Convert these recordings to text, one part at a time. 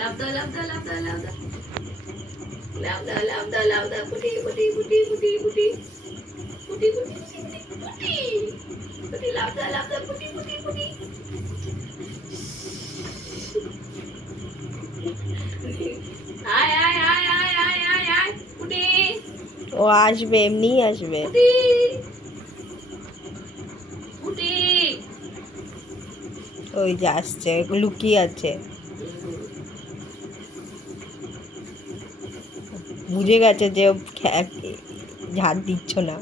লাভ দাও, লাভ দাও, লাভ দাও, লাভ দাও, লাভ দাও, লাভ দাও, লাভ দাও, ফুটি ফুটি ফুটি ফুটি ফুটি ফুটি ফুটি ফুটি ফুটি, লাভ দাও, লাভ দাও, ফুটি ফুটি ফুটি। আয় আয় আয় আয় আয় আয় আয় ফুটি। ও আসবে, এমনিই আসবে। ফুটি ফুটি। ওই যে আসছে, লুকিয়ে আছে। বুঝে গেছে যে ঝাড় দিচ্ছ না।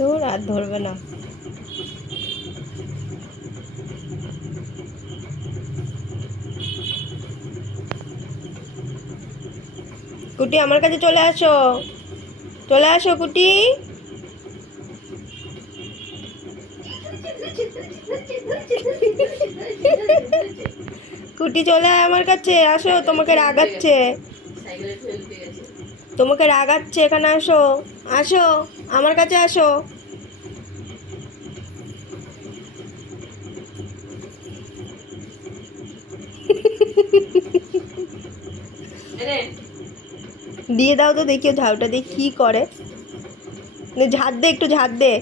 ধর, আর ধরবে না। কুটি আমার কাছে চলে আসো, চলে আসো কুটি। কুটি চলে আয় আমার কাছে, আসো, তোমাকে রাগাচ্ছে, তোমাকে রাগাচ্ছে, এখানে আসো, আসো আমার কাছে আসো। দিয়ে দাও তো দেখি, ঝাউটা দিয়ে কি করে। ঝাড় দে, একটু ঝাড় দে।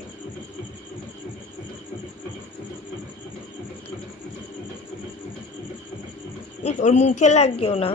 ওর মুখে লাগবেও না।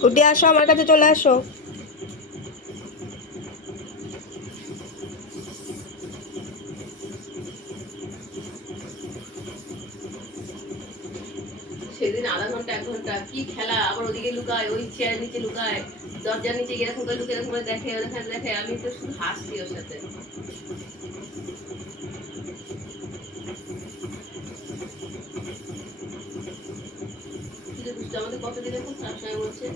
কুটি আসো, আমার কাছে চলে আসো। সেদিন আধা ঘন্টা 1 ঘন্টা কি খেলা, আবার ওদিকে লুকায়, ওই চেয়ারের নিচে লুকায়, দরজার নিচে এরকম করে লুকিয়ে এরকম করে দেখে, ওখানে দেখে। আমি তো শুধু হাসছি ওর সাথে। আমাদের কত দিনের খুব সবসময় বলছে